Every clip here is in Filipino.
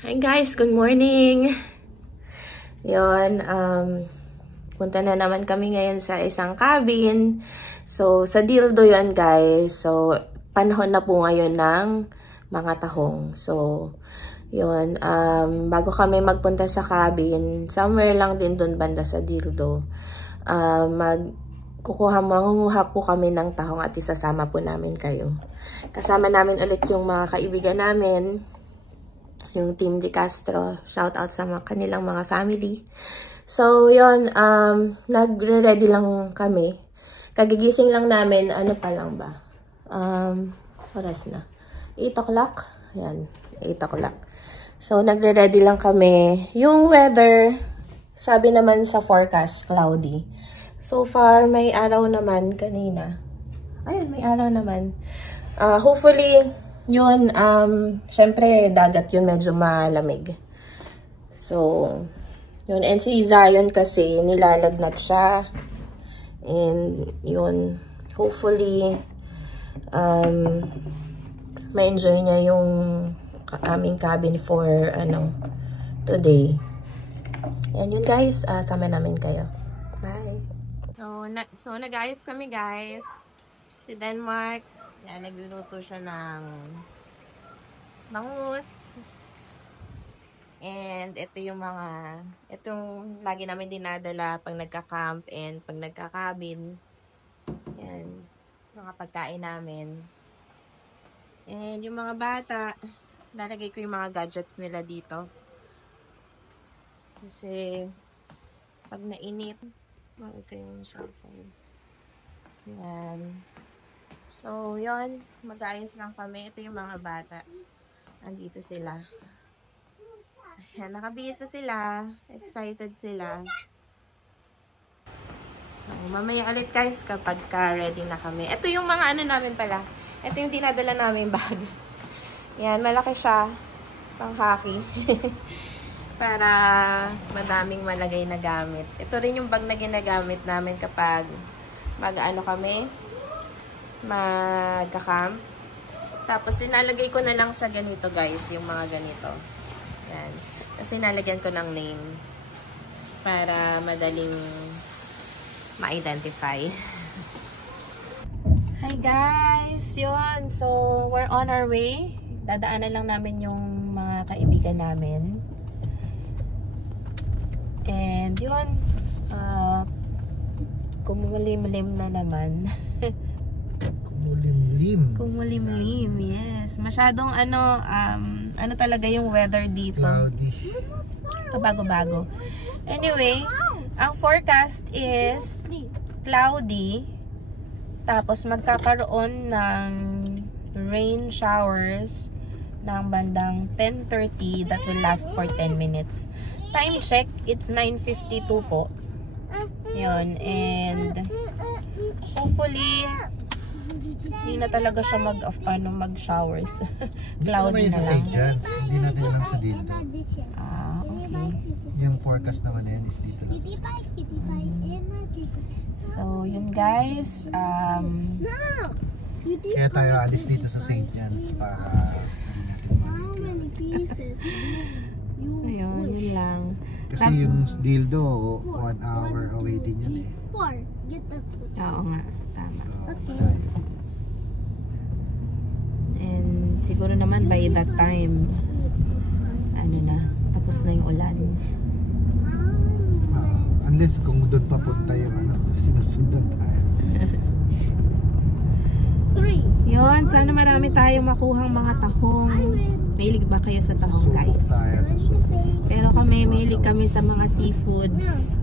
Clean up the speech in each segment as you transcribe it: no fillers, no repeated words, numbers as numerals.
Hi guys, good morning. Yon, punta na naman kami ngayon sa isang cabin. So, sa Dildo yon guys. So, panahon na po ngayon ng mga tahong. So, yon, bago kami magpunta sa cabin, somewhere lang din doon banda sa Dildo, mangunguha po kami ng tahong at isasama po namin kayo. Kasama namin ulit yung mga kaibigan namin, yung Team De Castro. Shout out sa kanilang mga family. So, yun, nagre-ready lang kami. Kagigising lang namin, ano pa lang ba? Oras na. 8 o'clock? Ayan, 8 o'clock. So, nagre-ready lang kami. Yung weather, sabi naman sa forecast, cloudy. So far, may araw naman kanina. Ayun, may araw naman. Hopefully, yun, syempre, dagat yun, medyo malamig. So, yun. And si Zion kasi, nilalagnat siya. And, yun, hopefully, ma-enjoy niya yung aming cabin for, today. And yun, guys, sama namin kayo. Bye! So, nag-ayos kami, guys. Si Denmark, yan, nagluluto siya ng bangus. And ito yung itong lagi namin dinadala pag nagka-camp and pag nagka-cabin. Yan, mga pagkain namin. And yung mga bata, lalagay ko yung mga gadgets nila dito. Kasi, pag nainip, ito yung cellphone. Yan. So, yun. Mag-ayos lang kami. Ito yung mga bata. Andito sila. Yan. Nakabisa sila. Excited sila. So, mamaya ulit guys kapag ready na kami. Ito yung mga ano namin pala. Ito yung dinadala namin bag. Yan. Malaki siya. Pang-hockey. Para madaming malagay na gamit. Ito rin yung bag na ginagamit namin kapag mag-ano kami, magka-camp. Tapos sinalagay ko na lang sa ganito guys, yung mga ganito. Yan. Kasi nalagyan ko ng name para madaling ma-identify. Hi guys! Yun. So, we're on our way. Dadaanan lang namin yung mga kaibigan namin. And yun, kumulimlim na naman. Kumulimlim, yes. Masyadong ano talaga yung weather dito. Cloudy. Bago-bago. Anyway, ang forecast is cloudy. Tapos magkakaroon ng rain showers ng bandang 10:30 that will last for 10 minutes. Time check, it's 9:52 po. Yun, and hopefully hindi na talaga siya mag-showers. Cloudy na lang. Hindi natin alam sa Dildo. Okay. Yung forecast naman yan is dito lang. So, yun guys. Kaya tayo alis dito sa St. John's para ayun, yun lang. kasi yung Dildo 1 hour away din yan eh. Oo nga, tama. So, And siguro naman by that time, tapos na yung ulan. Unless kung doon papunta yung sinusundan tayo. Yun, sana marami tayo makuhang mga tahong. Mahilig ba kayo sa tahong guys? Pero kami, mahilig kami sa mga seafoods.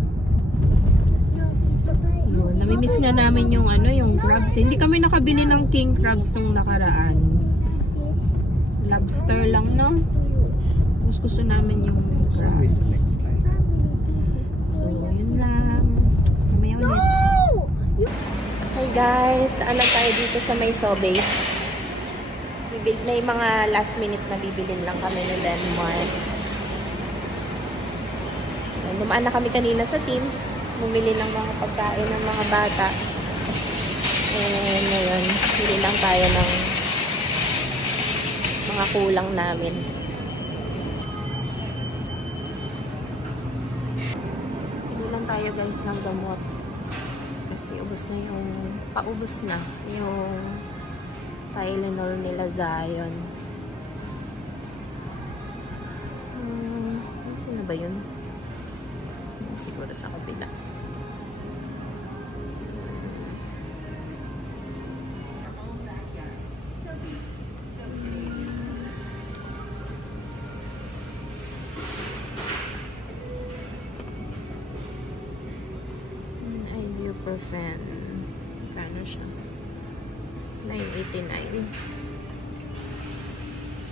Yun, namimiss nga namin yung yung crabs. Hindi kami nakabili ng king crabs nung nakaraan. Lobster lang, no? Mas gusto namin yung crabs. So, yun lang. Mamaya ulit. Hey guys, daan lang tayo dito sa may Sobeys. May mga last minute na bibilin lang kami ni Denmark. Dumaan na kami kanina sa team. Bumili ng mga pagkain ng mga bata. And ngayon, bili lang tayo ng mga kulang namin. tayo guys ng gamot. Kasi paubos na yung Tylenol nila Zion. Sino ba yun? Siguro sa kabila. Ibuprofen. Kano siya? 9.89.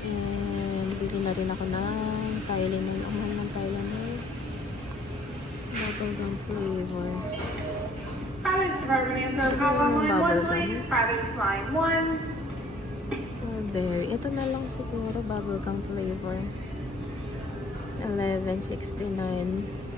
And bili na rin ako ng Tylenol. Ang mahal ng Tylenol. Bubblegum flavor. Berry. Ito na lang siguro. Bubblegum flavor. 11.69.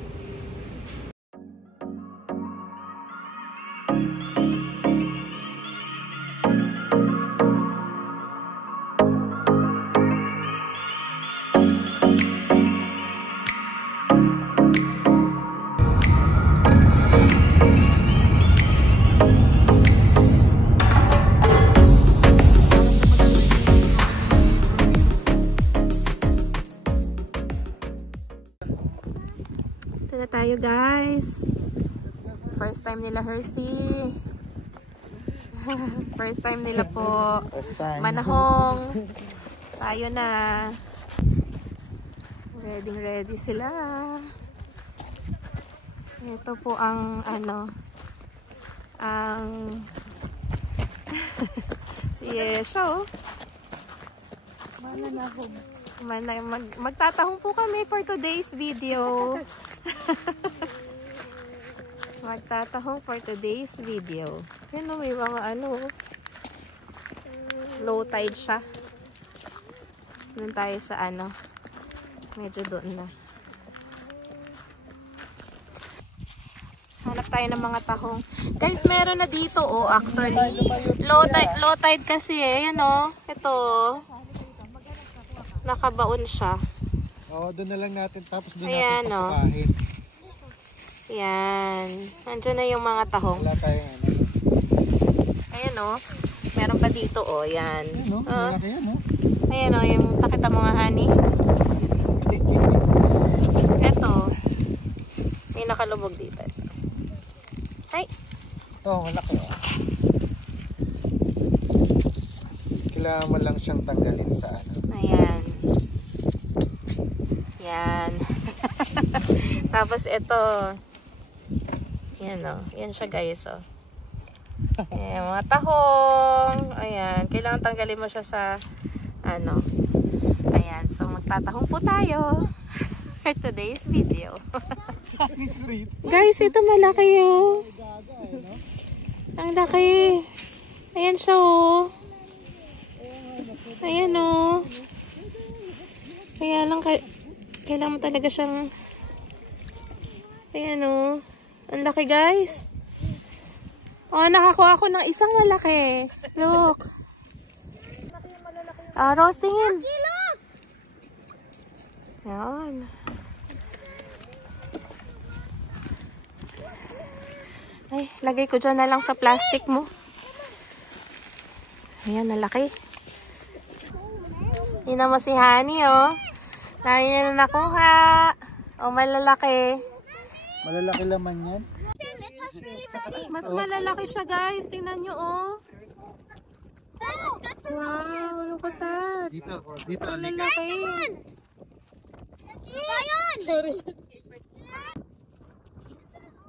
Na tayo guys. First time nila Hershey. First time nila po. Manahong. Tayo na. Ready sila. Ito po ang si Yesha. Magtatahong po kami for today's video. Magtatahong for today's video. Yan o, may mga low tide siya. Doon tayo sa medyo doon na. Hanap tayo ng mga tahong. Guys, meron na dito actually. Low tide kasi yan ito. Nakabaon siya. Oo, doon na lang natin tapos doon ayan, natin pasukahin. Yan. Nandiyan na yung mga tahong. Wala tayong Ayan meron pa dito yan. Malaki yan Ayan yung pakita mo nga honey. Eto. May nakalubog dito. Ay. Ito, malaki Kailangan mo lang siyang tanggalin sa Ayan. Yan. Tapos ito. Yan yan siya guys Ayan, mga tahong. Ayan, kailangan tanggalin mo siya sa Ayan, so magtatahong po tayo for today's video. Guys, ito malaki Ang laki. Ayan siya Ayan Kaya lang kailangan mo talaga siyang ayan ang laki guys. Nakakuha ako ng isang malaki. Look. Rose, tingin. Ayan. Ay, lagay ko dyan na lang sa plastic mo. Ayan, nalaki. Tingnan mo si Honey Lagi niya na nakuha. Malalaki. Malalaki laman yan. Mas malalaki siya guys. Tingnan nyo Wow, ano katat? Dito. Malalaki.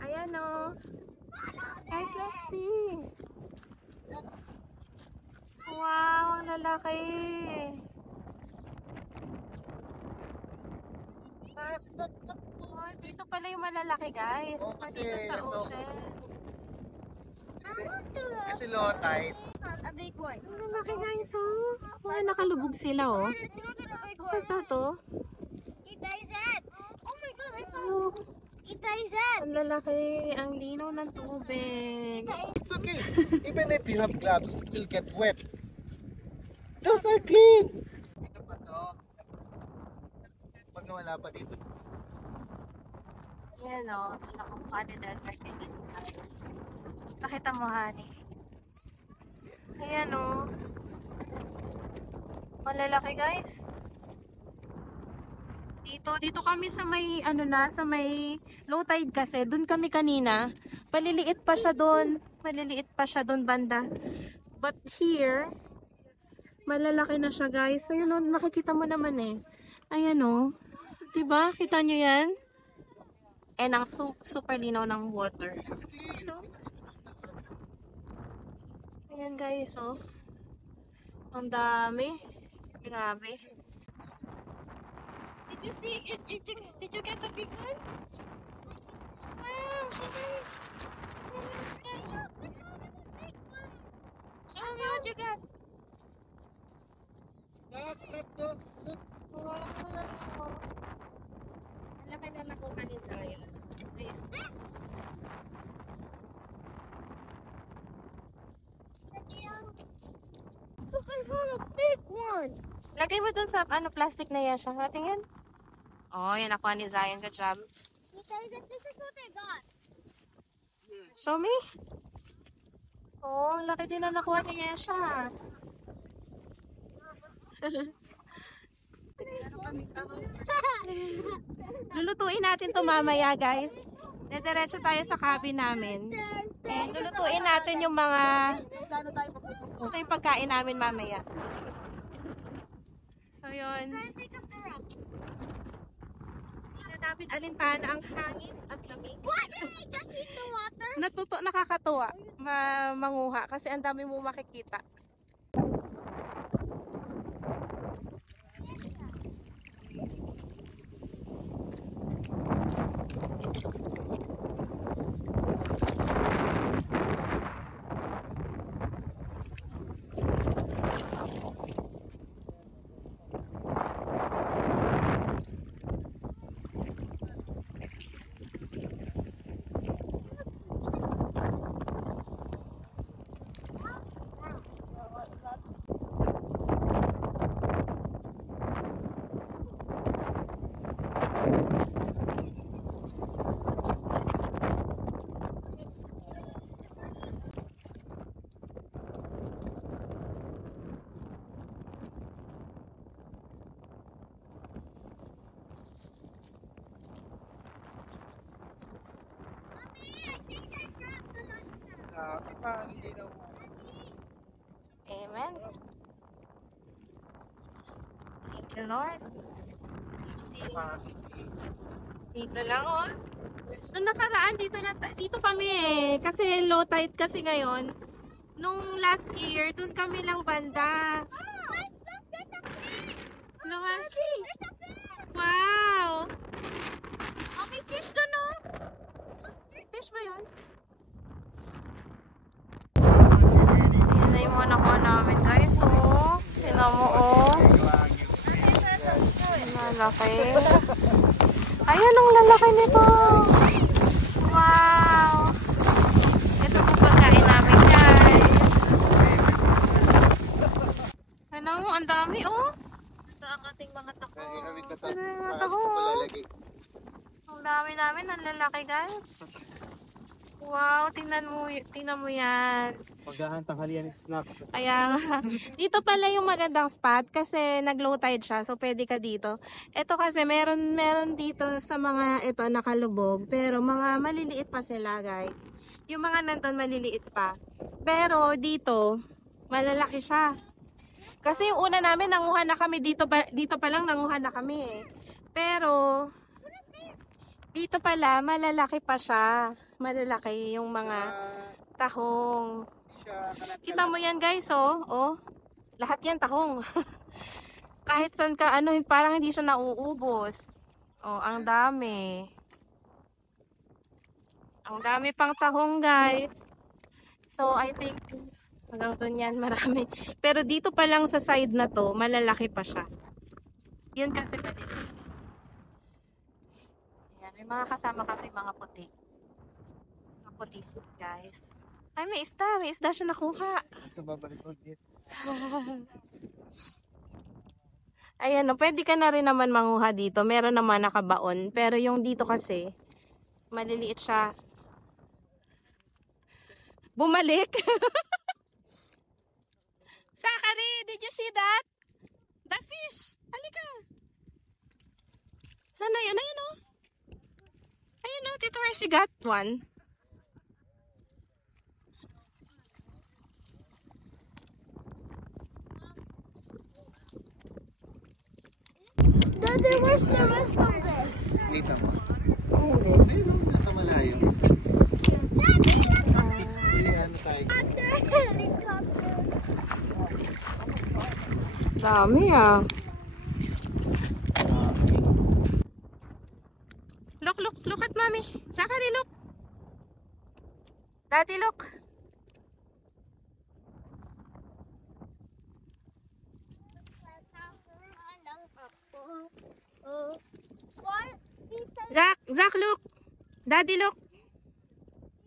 Ayan Guys, let's see. Wow, ang lalaki. Dito pala yung malalaki guys. Dito sa ocean. Kasi low tide. A big one. Ang lalaki guys nakalubog sila Bakit ba to? It dies at. Oh my god, I found Look, it dies at. ang lalaki. Ang linaw ng tubig. It's okay. Even if you have gloves, it will get wet. Those are clean. Ito pa to. Pag nawala pa dito. Yan o. Nakuha ni Delmer ganyan guys. Nakita mo, honey. Ayan o. Malalaki guys. Dito kami sa may sa may low tide kasi. Doon kami kanina. Maliliit pa siya doon. Maliliit pa siya doon banda. But here, malalaki na siya guys. So yun o, makikita mo naman eh. Ayan o. Diba? Kita nyo yan? And ang super linaw ng water. Ayan guys oh. Ang dami. Grabe. Did you see it? Did you get the big one? Wow, Shani. Show me what you got. Look. Wow. Malaki na nakuha ni Zion. Ayan. Look, I found a big one. Lagay mo dun sa plastic na yan siya. Tingin. Oh, yan nakuha ni Zion. Good job. This is what I got. Show me. Oh, laki din na nakuha ni Yesha. Lulutuin natin to mamaya, guys. Diretso tayo sa cabin namin. And lulutuin natin yung mga ito yung pagkain namin mamaya. So, yun. Pick up the rock. Hindi na namin alintana ang hangin at lamig. What? Did I just hit the water? Nakakatuwa manguha kasi ang dami mo makikita. Hindi na Amen. Thank you, Lord. Dito lang, oh. Nung nakaraan, dito kami eh. Kasi low tide kasi ngayon. Nung last year, dun kami lang banda. Wow! Oh, may fish doon, oh. Fish ba yun? Ayan na yung mga nakuha namin, guys, oh. Tingnan mo, oh. Malaki. Ayan, ang lalaki nito. Wow! Ito po pagkain namin, guys. Ano mo, ang dami, oh. Ito ang ating mga tako. Ang dami namin, ang lalaki, guys. Wow, tingnan mo yan. Pagdahan tanghalian is snack. Kaya dito pala yung magandang spot kasi nag-low tide siya, so pwede ka dito. Ito kasi meron dito sa mga ito nakalubog, pero mga maliliit pa sila, guys. Yung mga nandun maliliit pa. Pero dito, malalaki siya. Kasi yung una namin nanguha na kami dito pa lang nanguha na kami eh. Pero dito pala malalaki pa siya. Malalaki yung mga tahong. Kita mo yan, guys, oh. Oh. Lahat yan tahong. Kahit saan ka parang hindi siya nauubos. Oh, ang dami. Ang dami pang tahong, guys. So I think hanggang doon yan marami. Pero dito pa lang sa side na to, malalaki pa siya. Yun kasi maliliit. Ayan, may mga kasama kami, mga puti. Mga puti sila, guys. Ay, may isda siya nakuha. Ito babalik ulit. Ayan, no, pwede ka na rin naman manguha dito. Meron naman nakabaon. Pero yung dito kasi, Maliliit siya. Bumalik. Zachary, did you see that? The fish. Halika. Saan na yun? Ayun o. Ayun o, Tito Mercy got one. Daddy, where's the rest of this? Kita mo. Hindi. Ayun, nasa malayo. Daddy, Hindi, ano tayo. helicopter. Dami ah. Look at mommy. Zachary, look. Daddy, look. What? Zach, look. Daddy, look.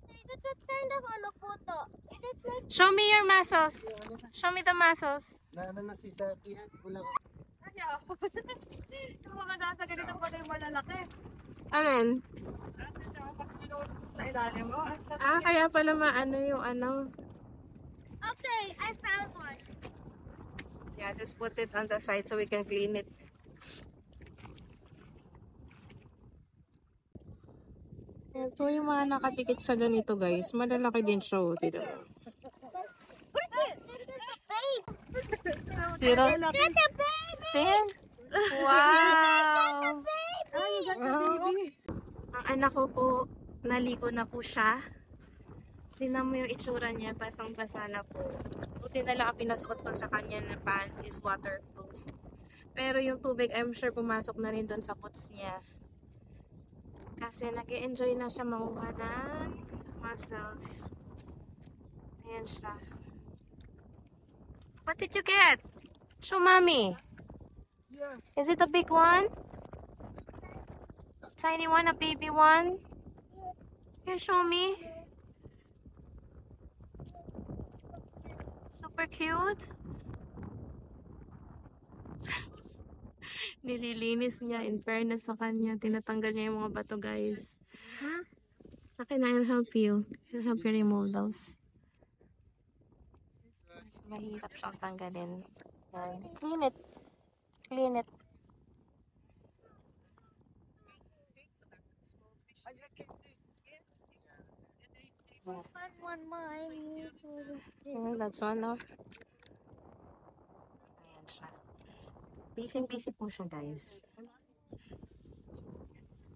Is it what kind of ano po to? Is it like Show me your muscles. Show me the muscles. Naano na si Saki yan. Wala ko. Yung mga nasa ganito pa yung malalaki. Alin? Sa ilalim mo. Kaya pala maano yung ano. okay, I found one. Yeah, just put it on the side so we can clean it. Ito yung mga nakatikit sa ganito guys. Malalaki din siya. Oh. Tito. Zero. Get the baby! Ten? Wow! Ang anak ko po, naligo na po siya. Tingnan mo yung itsura niya, basang-basa na po. Buti na lang ang pinasuot ko sa kanya na pants is waterproof. Pero yung tubig, I'm sure pumasok na rin doon sa boots niya. Kasi nag-e-enjoy na siya makuha ng muscles. Ayan siya. What did you get? Show mommy. Yeah. Is it a big one? Tiny one, a baby one? Can you show me? Super cute. Nililinis niya. In fairness sa kanya, tinatanggal niya yung mga bato, guys. Okay na, I'll help you. I'll help you remove those. Mahirap siyang tanggalin. Clean it. Clean it. Find one more. That's one, no? Ayan siya. Busy po siya, guys.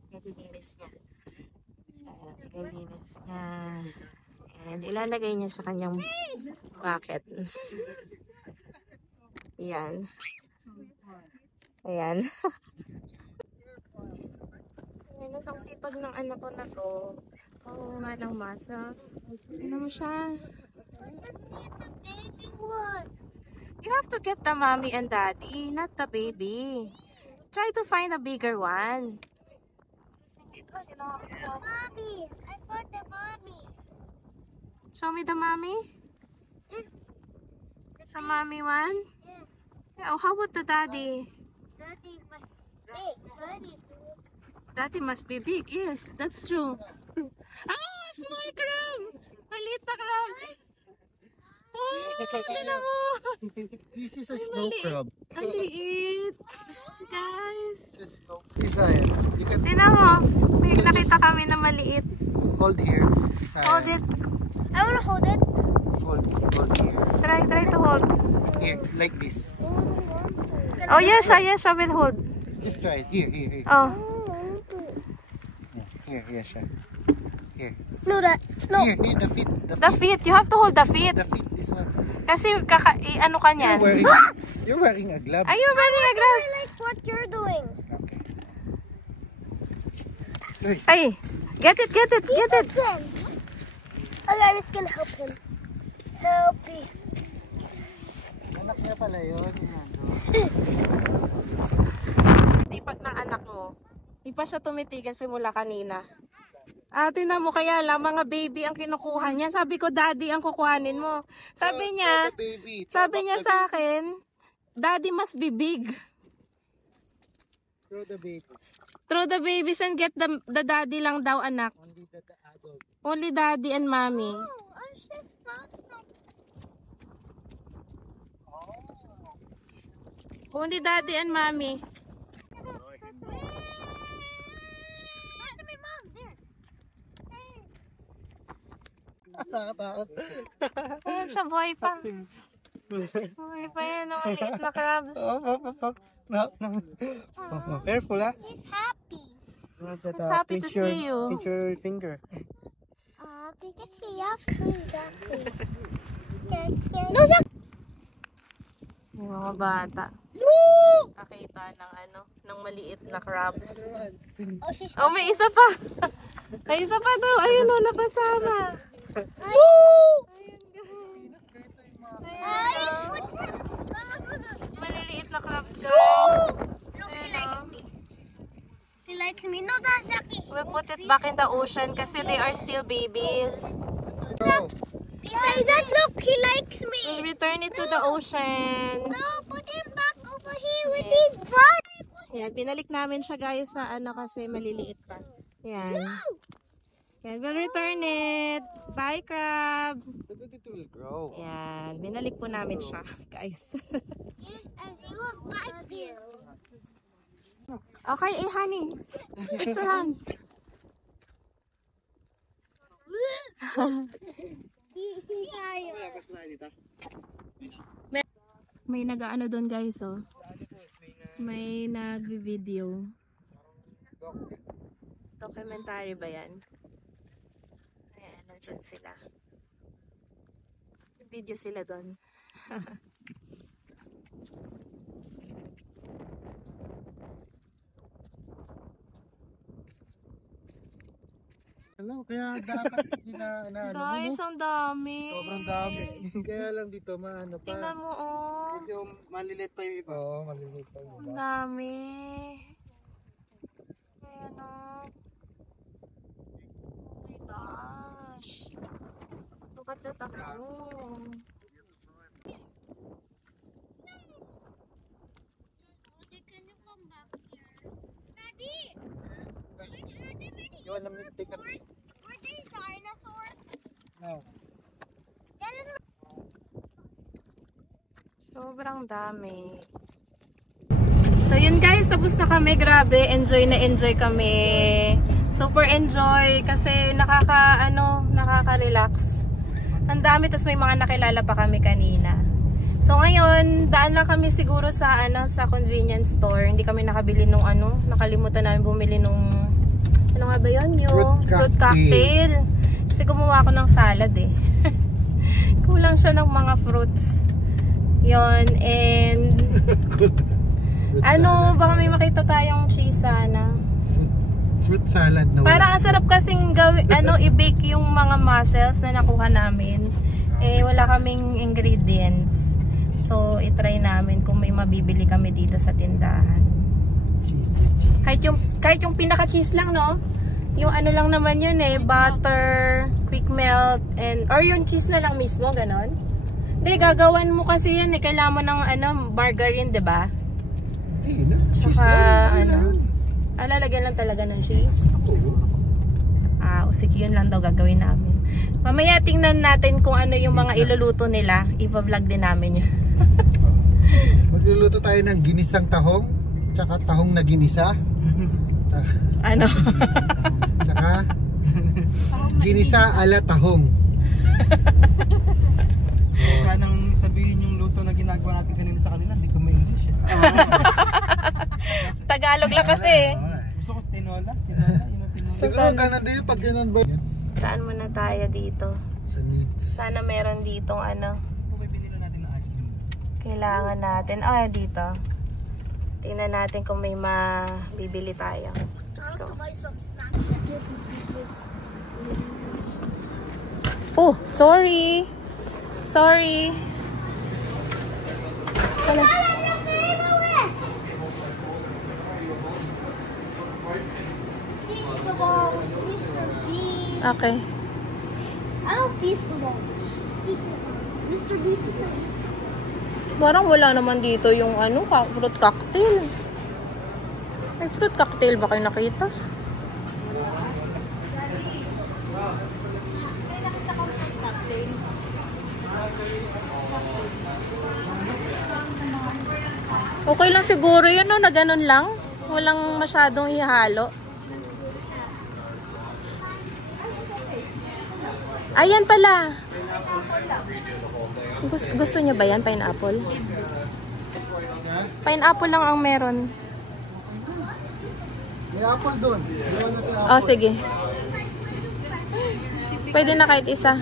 Nililinis niya. Nililinis niya. And ilalagay niya sa kanyang bucket. Ayan. Ayan. Ayan, ang sipag ng anak ko na to. Oo nga ng muscles. Tignan mo siya. Baby one. You have to get the mommy and daddy, not the baby. Try to find a bigger one. Dito sila. Mommy, I found the mommy. Show me the mommy. It's a mommy one. Yes, Yeah, oh, how about the daddy? daddy was big. Daddy must be big. Yes, that's true. Oh, small crab! Maliit na crabs. Oh, tignan mo. This is a snow crab. Ang liit. Guys. It's a snow design. You can Tignan mo. May nakita kami na maliit. hold here. Hold it. I want to hold it. Hold here. Try to hold. Here, like this. Oh, yes, siya will hold. Just try it. Here. Oh. Yeah, here, Sha. Here. No, Here, the feet. The feet. You have to hold the feet. The feet, this one. Kasi ano ka niyan. You're wearing a glove. Are you wearing a glass? I like what you're doing. Okay. Ay, get it. Then, Alaris can help him. Help me. Anak niya pala yun. Pag ng anak mo, di pa siya tumitigan simula kanina. Tingnan mo, kaya lang mga baby ang kinukuha niya. Sabi ko, daddy ang kukuhanin mo. Sabi niya sa akin, daddy must be big. Throw the baby. Throw the babies and get the daddy lang daw, anak. Only the adult. Only daddy and mommy. Oh, I said not to. Only daddy and mommy. Nakatakot. Ayan siya, boy pa. Boy pa yan, oh, maliit na crabs. Careful, ha? He's happy. He's happy to see you. Pinch your finger. We can see your food. No, sir. Mga bata. Nakita ng maliit na crabs. Oh, may isa pa. May isa pa daw. Ayun o, napasama. Maliliit na crabs, guys. He likes me. No, that's Saki. We'll put it back in the ocean kasi they are still babies. Go. That look, he likes me. We'll return it to the ocean. No, put him back over here with his butt. Yan, pinalik namin siya, guys, sa kasi maliliit pa. Yan. Yan, we'll return it. Bye, crab. So that it will grow. Yan, binalik po namin siya, guys. And he will bite you. Okay, honey. Let's run. He's tired. May nag-ano doon, guys, oh. May nag-video. Documentary ba yan? Ayan, nandyan sila. Video sila doon. Hello, kaya dapat Guys, ang dami. Sobrang dami. Kaya lang dito, maano pa. Tingnan mo, oh. Medyo maliliit pa yung iba. Oo, maliliit pa yung Ang iba. dami. Ayan, oh. Oh my gosh. Look at that, oh. Can you come back here? Daddy! You wanna take a Were they dinosaurs? No. Sobrang dami. So yun, guys, tapos na kami. Grabe, enjoy na enjoy kami. Super enjoy kasi nakaka-relax. Ang dami, tapos may mga nakilala pa kami kanina. So ngayon, daan na kami siguro sa sa convenience store. Hindi kami nakabili nung nakalimutan namin bumili nung ano nga ba yun? Yung fruit cocktail. Kasi gumawa ako ng salad eh. Kulang siya ng mga fruits. Yon, and baka may makita tayong cheese sana. Fruit salad na. Parang ang sarap kasing i-bake yung mga mussels na nakuha namin. Eh, wala kaming ingredients. So, itry namin kung may mabibili kami dito sa tindahan. Kahit yung pinaka-cheese lang, no? Yung lang naman yun eh, butter, quick melt, or yung cheese na lang mismo, ganon. Hindi, gagawan mo kasi yan eh. Kailangan mo ng margarine, diba? Hindi na. Cheese Tsaka, lang. lalagyan lang talaga ng cheese. Sige, yun lang daw gagawin namin. Mamaya tingnan natin kung ano yung mga iluluto nila. I-vlog din namin yun. Magluluto tayo ng ginisang tahong, tsaka tahong na ginisa. Tsaka ginisa ala tahong. Sanang sabihin yung luto na ginagawa natin kanina sa kanila, hindi ko ma-English eh. Tagalog lang kasi. Gusto ko tinola. Siguro ganun din pag ganun ba? Saan muna tayo dito? Sa needs. Sana meron ditong Okay, pinilo natin ng ice cream. kailangan natin. Dito. Tingnan natin kung may mabibili tayo. Let's go. Buy some snacks. Oh, sorry. Sorry. Mr. Bean. Okay. I don't feast the ball. Mr. Beast is a... Parang wala naman dito yung fruit cocktail. May fruit cocktail ba kayo nakita? Okay lang siguro yun, no? Na ganun lang. Walang masyadong ihalo. Ayan pala. Gusto niya ba yan? Pineapple? Pineapple lang ang meron. May apple doon. Oh, sige. Pwede na kahit isa.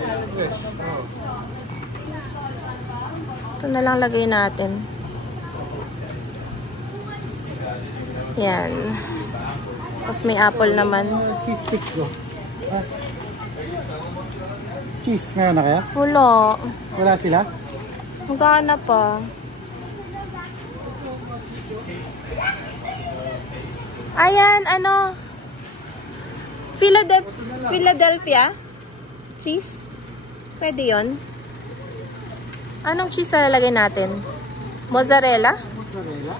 Ito na lang lagay natin. Yan. Tapos may apple naman. Cheese sticks oh. Cheese, meron na kaya? Wala. Wala sila? Magkana pa. Ayan, ano? Philadelphia? Cheese? Pwede yun? Anong cheese na lalagay natin? Mozzarella? Mozzarella?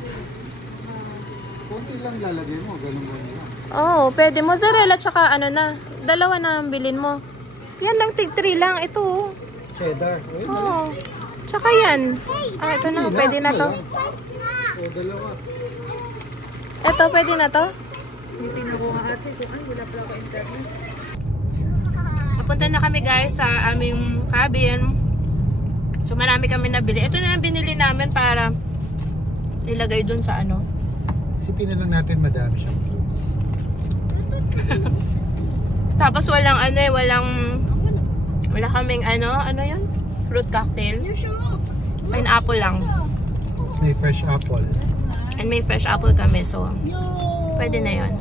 Kunti lang lalagay mo, ganun-ganun lang. Oo, pwede. Mozzarella tsaka ano na. Dalawa na ang bilhin mo. Yan lang, tig 3 lang. Ito. Cheddar. Oo. Tsaka yan. Ah, ito na. Pwede na to. O, dalawa. Ito, pwede na to. Titignan ko nga ate kung ay wala pala ako internet. Napunta na kami guys sa aming cabin. So marami kami nabili. Ito na lang binili namin para ilagay dun sa ano. Sipin na lang natin madami siyang fruits. Tapos walang ano eh, wala kaming ano yun? Fruit cocktail. Pineapple lang. Tapos may fresh apple. And may fresh apple kami, so pwede na yun.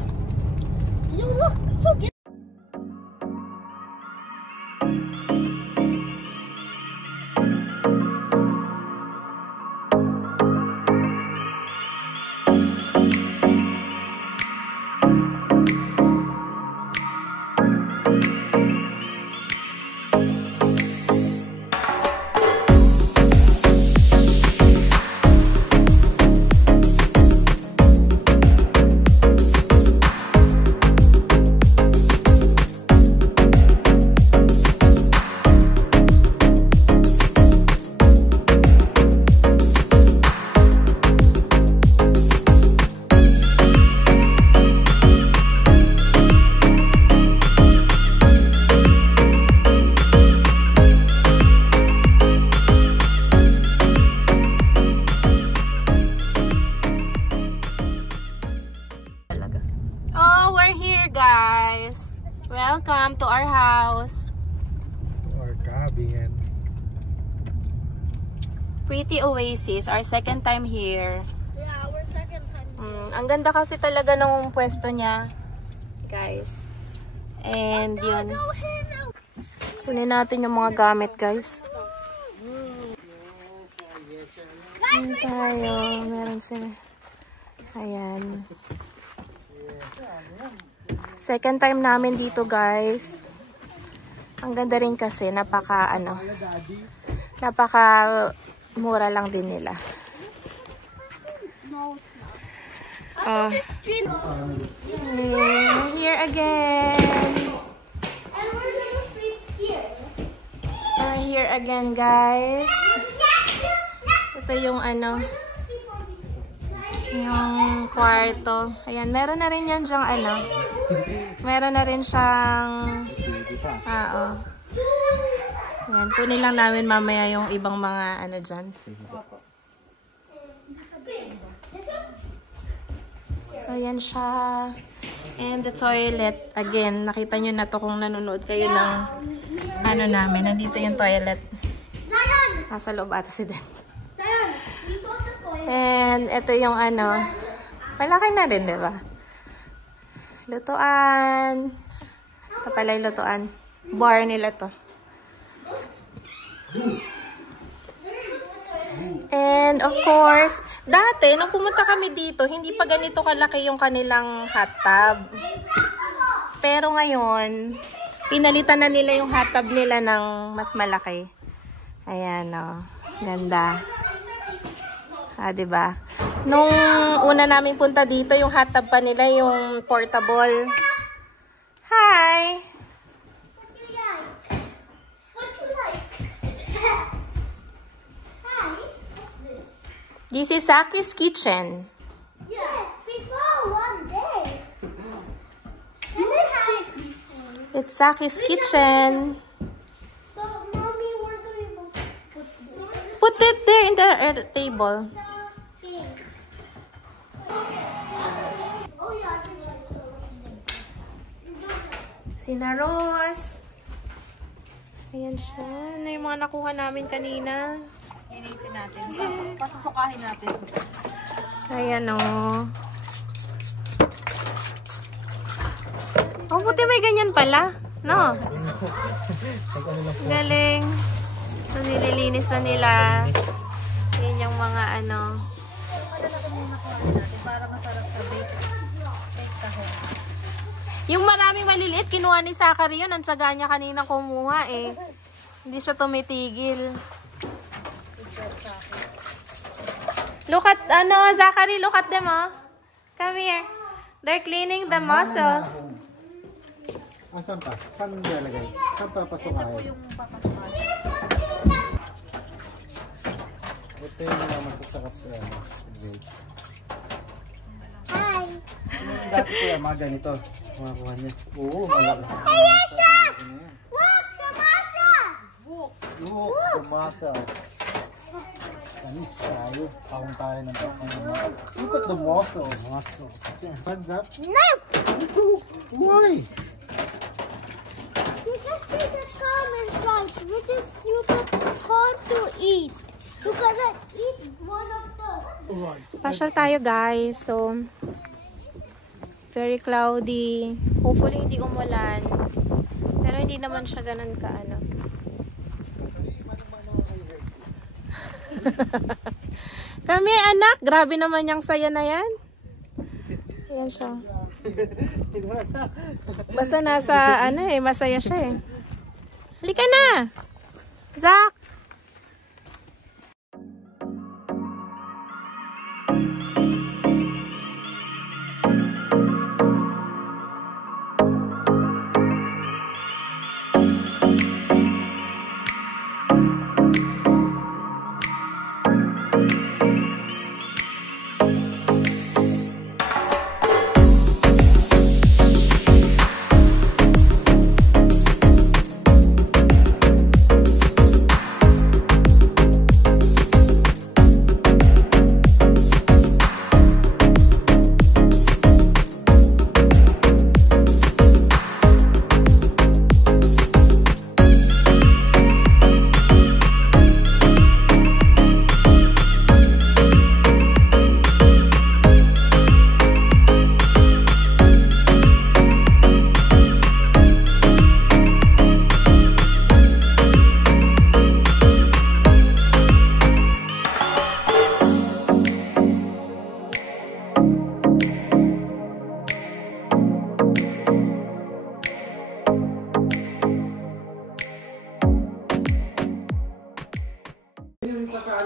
Guys, welcome to our house. To our cabin. Pretty Oasis, our second time here. Yeah, our second time. Ang ganda kasi talaga ng pwesto niya, guys. And yun. Kunin natin yung mga gamit, guys. Ayan tayo. Meron sila. Ayan. Second time namin dito, guys. Ang ganda rin kasi napaka mura lang din nila. Here again. And we're gonna sleep here. We're here again, guys. Ito yung yung kwarto. Ayan, meron na rin yan dyang meron na rin siyang ayan, kunin lang namin mamaya yung ibang mga dyan. So, yan siya. And the toilet, again, nakita nyo na to kung nanonood kayo ng namin. Nandito yung toilet. Nasa loob ata si Dan. And ito yung malaki na rin, diba? Lutuan. Ito pala yung lutuan. Bar nila to. And of course, dati, nung pumunta kami dito, hindi pa ganito kalaki yung kanilang hot tub. Pero ngayon, pinalitan na nila yung hot tub nila ng mas malaki. Ayan, oh. Ganda. Diba? Nung una naming punta dito, yung hot tub pa nila, yung portable. Hi! What do you like? What do you like? Hi, what's this? This is Saki's kitchen. Yes, before one day. You didn't have it before. It's Saki's kitchen. So, Mommy, where do you put this? Put it there in the table. The thing. Oh, yeah, I think that's Sina Rose. Ayan siya. Ano yung mga nakuha namin kanina? Linisin natin. Pasusukahin natin. Ayan o. Oh, buti may ganyan pala. No? Galing. So, nililinis na nila. Yan yung mga ano. Para masarap sa bake. Yung maraming maliliit, kinuha ni Zachary yun. Ang tiyaga niya kanina kumuha eh. Hindi siya tumitigil. Look at, Zachary, look at them, oh. Come here. They're cleaning the mussels. Saan pa? Saan nilalagay? Saan pa pasukahin? Yung papasukahin. Ito yung mga masasarap sa veg. Hi. Dati ko yan, mga ganito. Mga kuha niya. Oo, malaki. Hey, Yasha! Look, the muscles! Look, the muscles. Tamis tayo. Pawang tayo ng bakang. Look at the muscles. Muscles. What's that? No! Why? You just read the comments, guys, which is super hard to eat. You gotta eat one of those. Pasyal tayo, guys. So, very cloudy. Hopefully, hindi umulan. Pero hindi naman siya ganun ka, ano. Come here, anak. Grabe naman yung saya na yan. Ayan siya. Basta nasa, masaya siya eh. Halika na! Zach!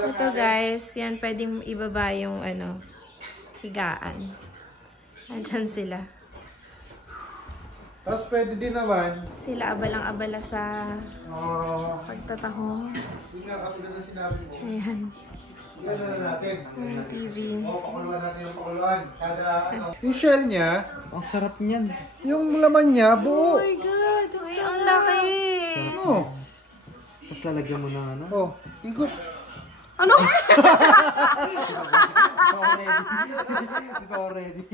Ito guys, yan pwedeng ibaba yung higaan. Andyan sila. Tapos pwede din naman. Sila abalang-abala sa pagtatahong. Yung nga, kasunod na sinabi mo. Ayan. Yan na natin. Yung TV. Pakuluan natin yung pakuluan. Yung shell niya, ang sarap niyan. Yung laman niya, buo. Oh my God! Uy, ang laki! Oh. Tapos lalagyan mo ng ano? Oh, ikot. Ano? Ikaw ready.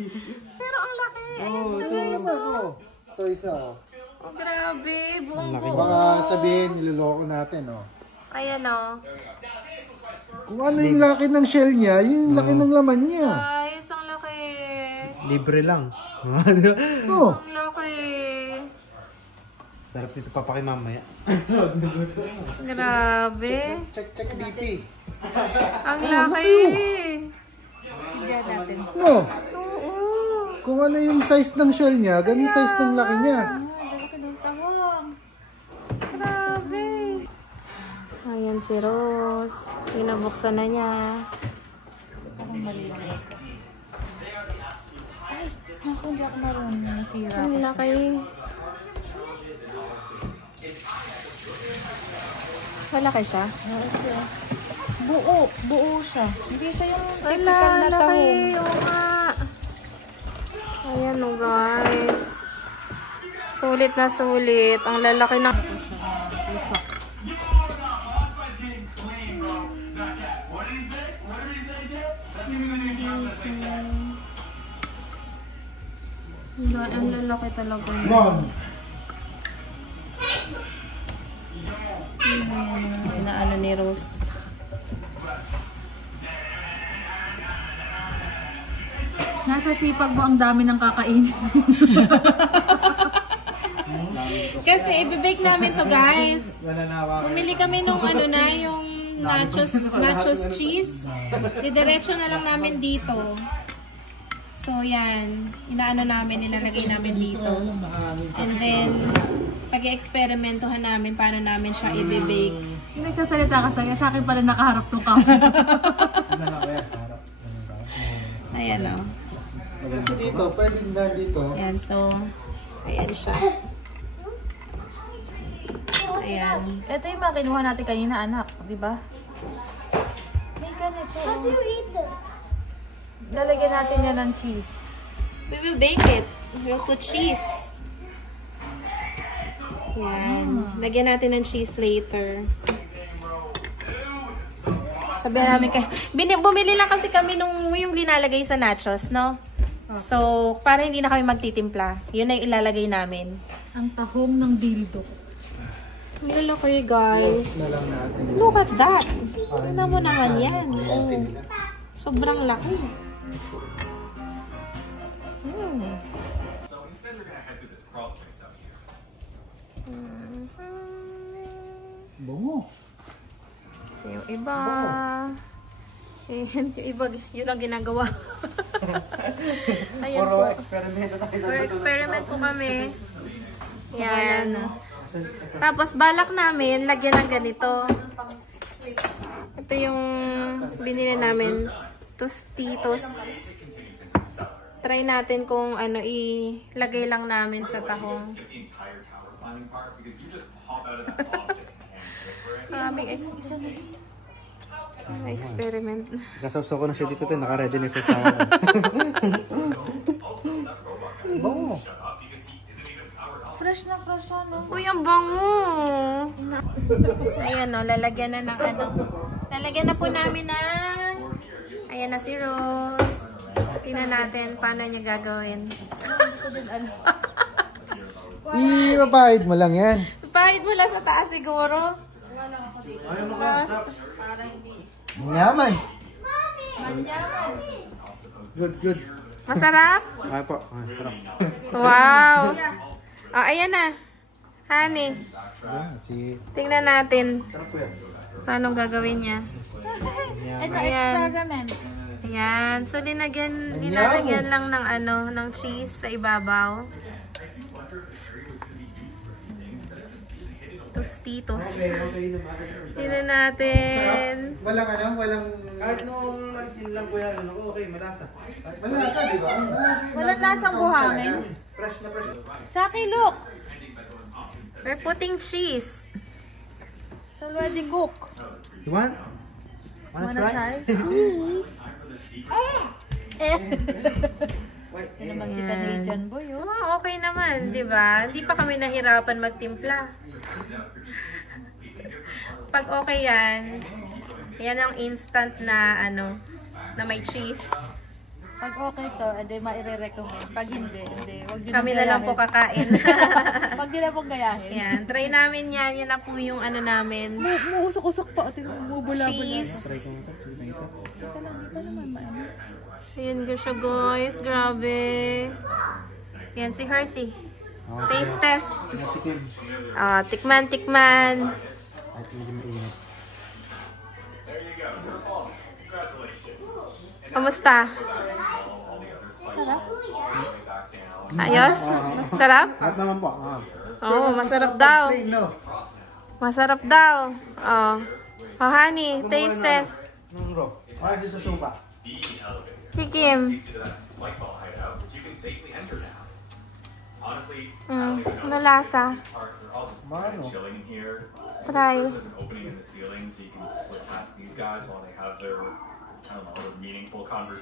Pero ang laki! Oh, ito naman. Oh. Ito isa. Oh. Oh, grabe! Buong buo! Baka sabihin, niloloko natin. Oh. Ayan o. Kung ano yung laki ng shell niya, yung laki ng laman niya. Ay, isang laki! Libre lang. Oh. Ang laki! Sarap dito papaki mamaya. Grabe! Check BP. Ang laki! Tignan natin. No. Oo! Kung ano yung size ng shell niya, ganun size ng laki niya. Laki ng tahong. Grabe! Ayan si Rose. Pinabuksan na niya. Ang maliliit. Ay, naku, hindi ako marunong. Nasira Ang ako. laki. Malaki siya? Buo siya. Hindi siya yung typical Wala, na laki. tahong. Oo nga. Ayan o guys. Sulit na sulit. Ang lalaki na. Ang lalaki talaga. Mom! Inaano ni Rose. Nasa sipag mo ang dami ng kakainin. Kasi i-bake namin to guys. Wala na ako. Bumili kami nung ano na, yung nachos cheese. Didiretso na lang namin dito. So yan, inaano namin, nilalagay namin dito. And then, pag-i-experimentohan namin paano namin siya i-bake. Yung nagsasalita ka sa akin pala nakaharap tong camera. Ayan o. Kasi dito, pwede na dito. Ayan, so, ayan siya. Ayan. Ito yung mga kinuha natin kanina, anak. Di ba? May ganito. How do you eat it? Lalagyan natin yan ng cheese. We will bake it. We'll put cheese. Ayan. Lagyan natin ng cheese later. Sabi namin kay... Bumili lang kasi kami nung yung linalagay sa nachos, no? So, para hindi na kami magtitimpla. Yun na yung ilalagay namin. Ang tahong ng dildo. Ang lalaki, guys. Na lang natin. Look at that. Tignan mo naman yan. Oh. Sobrang laki. Bungo. Ito yung iba. And yung iba, yun ang ginagawa. Ayan Puro po. eksperimento tayo. For experiment po kami. Yan. Tapos balak namin, lagyan ng ganito. Ito yung binili namin. Tostitos. Try natin kung ano, ilagay lang namin sa tahong. Maraming experiment. Kasawsaw ko na siya dito, naka-ready na siya sa Bungo. Fresh na, no? Uy, ang bango! Ayan o, lalagyan na ng ano. Lalagyan na po namin ng... Ayan na si Rose. Tingnan natin paano niya gagawin. Ipapahid mo lang yan. Pahid mula sa taas siguro. Lost. Yaman. Good, good. Masarap? Ay po, sarap. Wow! Oh, ayan na. Honey, Si... tingnan natin. Paano gagawin niya. Ito, Ayan. experiment. Ayan. So, nilalagyan lang ng ano, ng cheese sa ibabaw. Tostitos. Tingnan natin. Walang ano, walang... Kahit nung yun lang kuya, okay, malasa. Malasa, di ba? Walang lasang buhangin. Fresh na fresh. Saki, look! We're putting cheese. It's already cook. You want? Wanna try? Ito naman si Canadian boy, oh. Oh, okay naman, di ba? Hindi pa kami nahirapan magtimpla. Pag okay yan, yan ang instant na ano, na may cheese. Pag okay to, edi maire-recommend. Pag hindi, wag nyo Kami na lang po kakain. Pag nyo na pong gayahin. Yan, try namin yan. Yan na po yung ano namin. Muusok-usok pa. Ito yung bubula-bula. Cheese. Try ko na ito. May isa. Ito lang, di pa naman maano. Ayan siya guys, grabe. Yan si Hershey. Taste test. Natikim. Tikman. At medyo mainit. Kamusta? Ayos? Sarap? At naman po. Oo, masarap daw. Plain, no? Masarap daw. Oh, honey, taste test. Nung raw. Ay, si Susuba. Tikim. Ano lasa? Mano. Try.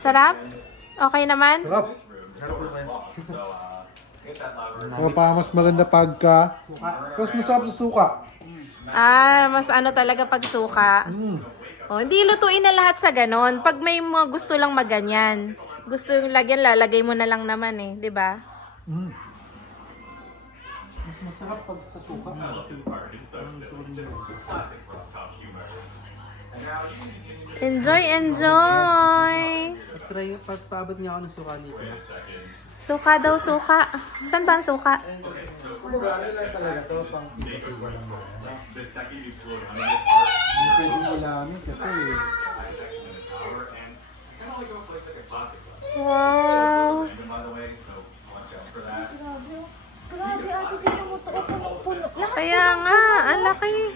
Sarap? Okay naman? Sarap. Kaya pa mas maganda pagka. Mas masarap sa suka. Mas ano talaga pag suka. Hindi lutuin na lahat sa ganon. Pag may mga gusto lang maganyan. Gusto yung lagyan, lalagay mo na lang naman eh. 'Di ba? Mas masarap pag sa suka. Enjoy, enjoy! Try, pagpaabot niya ako ng suka dito. Suka daw, suka. Saan ba ang suka? Kumbaga, ano lang talaga to, pang hindi pwedeng ulamin kasi Wow! Grabe, ate, tingnan mo ito. Puno. Kaya nga, ang laki.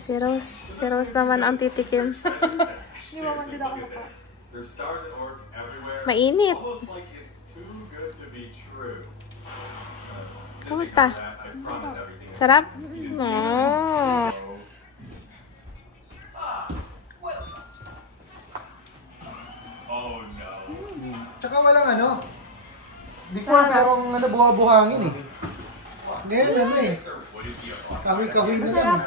Si Rose naman ang titikim. Mainit. Kamusta? Sarap? Oh. tsaka walang ano. Before merong buha-buhangin eh. Ngayon ano eh. Kahoy-kahoy na lang eh.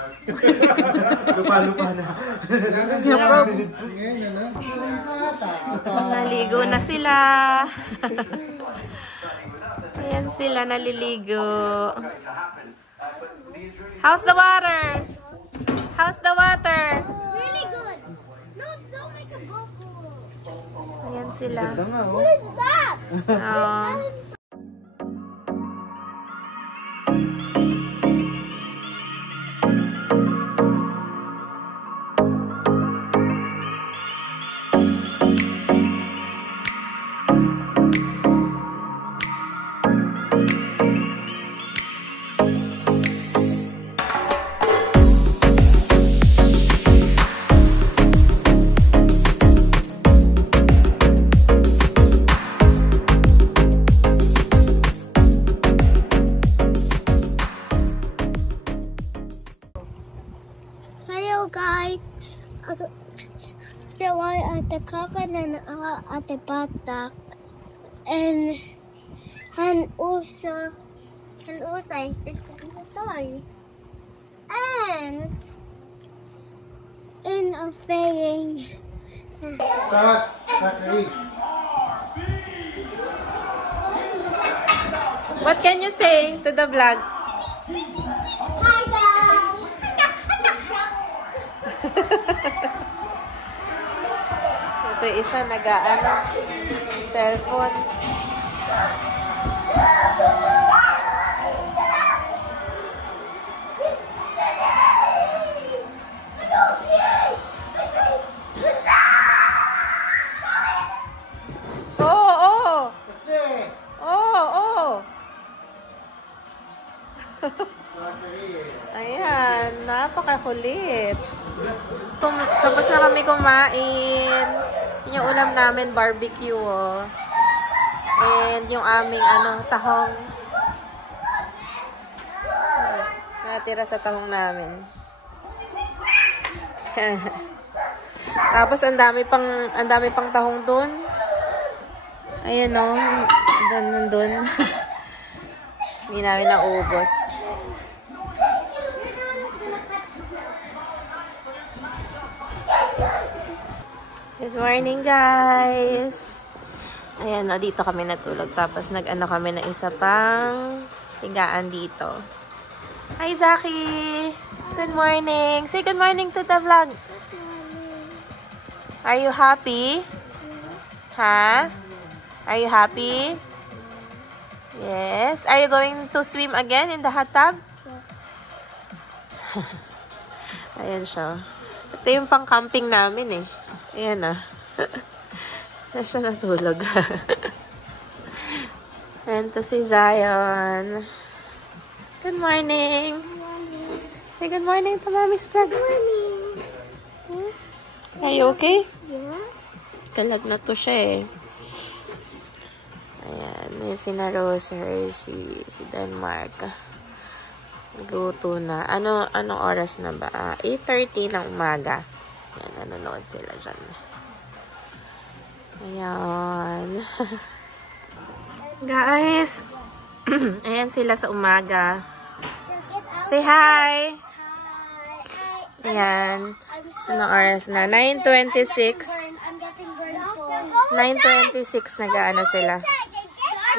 Lupa-lupa na. Ngayon ano. Naligo na sila. Ayan sila, naliligo. How's the water? How's the water? Really good. No, don't make a bubble. Ayan sila. What is that? Oh. Hello guys. So I at the cabin and at the batak and also I think the toy and in a playing. Zachary. What can you say to the vlog? Hi guys. Ito isa nag-ano, cellphone. Oo. Kasi. Oo. Zachary. Ayan, napakakulit. Tapos na kami kumain. Yung ulam namin, barbecue, oh. And yung aming, tahong. Natira sa tahong namin. Tapos, ang dami pang tahong dun. Ayan, oh. Nandun. Hindi namin naubos. Good morning, guys! Ayan, dito kami natulog. Tapos, nag-ano kami na isa pang tigaan dito. Hi, Zaki! Good morning! Say good morning to the vlog! Are you happy? Ha? Are you happy? Yes. Are you going to swim again in the hot tub? Ayan siya. Ito yung pang-camping namin eh. Ayan na. Na siya natulog. Ayan to si Zion. Good morning. Say good morning to Mommy's vlog. Good morning. Are you okay? Yeah. Talag na to siya eh. Ayan, yung si Rose, si Denmark. Luto na. Anong oras na ba? 8:30 ng umaga. Ayan, nanonood sila dyan. Ayan. Guys, ayan sila sa umaga. Say hi! Ayan. Anong oras na? 9:26. 9:26 nag-ano sila.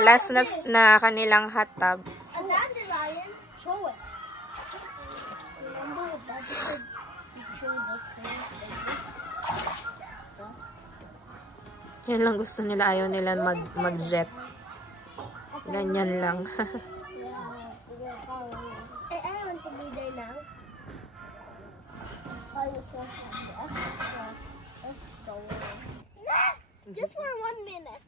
Last na kanilang hot tub. Yan lang gusto nila. Ayaw nila mag-jet. Ganyan lang. I want to be there now. Just for 1 minute.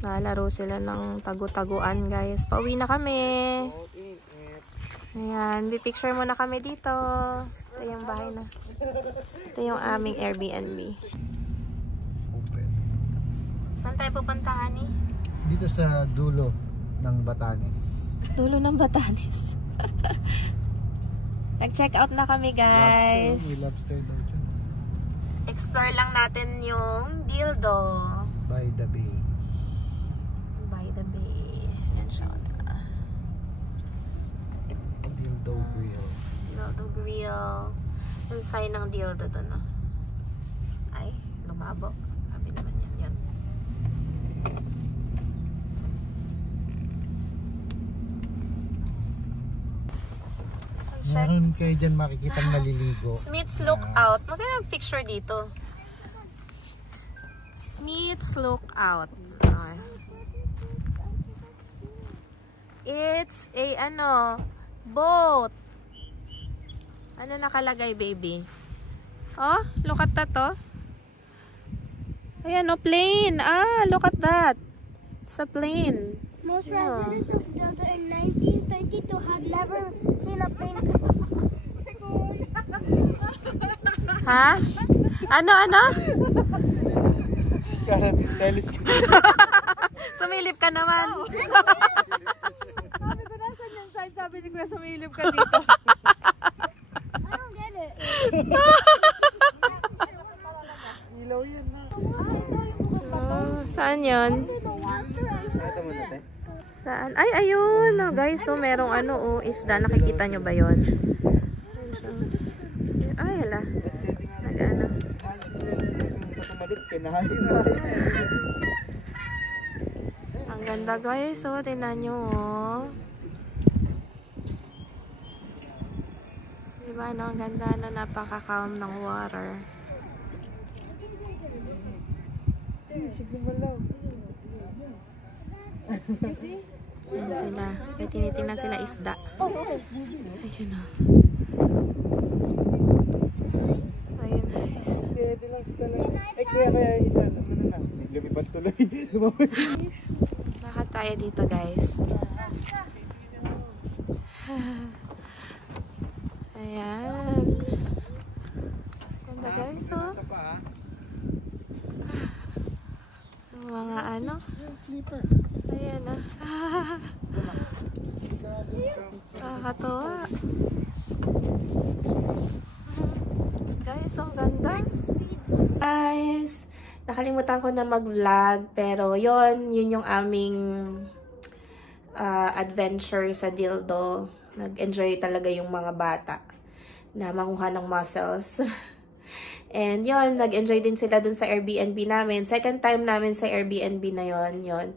Nalaro sila ng tagu-taguan, guys. Pauwi na kami. Ayan, picture muna kami dito. Ito yung bahay na. Ito yung aming Airbnb. Open. Saan tayo pupuntahan eh? Dito sa dulo ng Batanes. Dulo ng Batanes. Nag-check out na kami, guys. May lobster daw dyan. Explore lang natin yung Dildo. By the bay. By the bay. Ayan siya. Dildo grill. Dildo grill. Yung sign ng dildo doon, no? Ay, lumabo. Sabi naman yan. Yan. Meron kayo dyan makikitang naliligo. Smith's Lookout. Maganda ang picture dito. Smith's Lookout. Okay. It's a boat. Ano nakalagay, baby? Oh, look at that, oh. Ayan, plane. Ah, look at that. It's a plane. Most residents of Delta in 1932 had never seen a plane. Ha? Ano? Sumilip ka naman. Sabi ko, nasan yung sign? Sabi ni Kuya, sumilip ka dito. I don't get it. Ilaw yan na. Saan yun? The water I Saan? Ay, ayun. Guys, so merong isda. Nakikita nyo ba yun? Ay, hala. Nag-ano. Ang ganda, guys. So, tingnan nyo, oh. Diba, no? Ang ganda, no? Napaka-calm ng water. Ayan sila. May tinitingnan sila isda. Ayun, oh. Ayun, guys. Ay, kaya isa. Lumipat tuloy. Lakad tayo dito, guys. Ayan. Ganda, guys, oh. Mga ayan, oh. Nakakatawa. Guys, ang ganda. Guys, nakalimutan ko na mag-vlog, pero yun yung aming adventure sa Dildo. Nag-enjoy talaga yung mga bata na manguha ng mussels. And yun, nag-enjoy din sila dun sa Airbnb namin. Second time namin sa Airbnb na yun.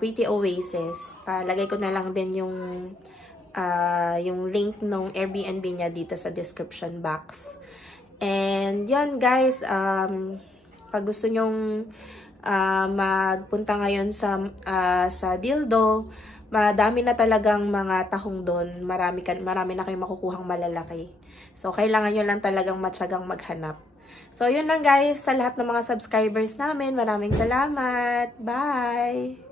Pretty Oasis. Lagay ko na lang din yung link ng Airbnb niya dito sa description box. And yun, guys, pag gusto nyong magpunta ngayon sa Dildo, madami na talagang mga tahong doon. Marami na kayong makukuhang malalaki. So, kailangan nyo lang talagang matyagang maghanap. So, yun lang, guys. Sa lahat ng mga subscribers namin, maraming salamat. Bye!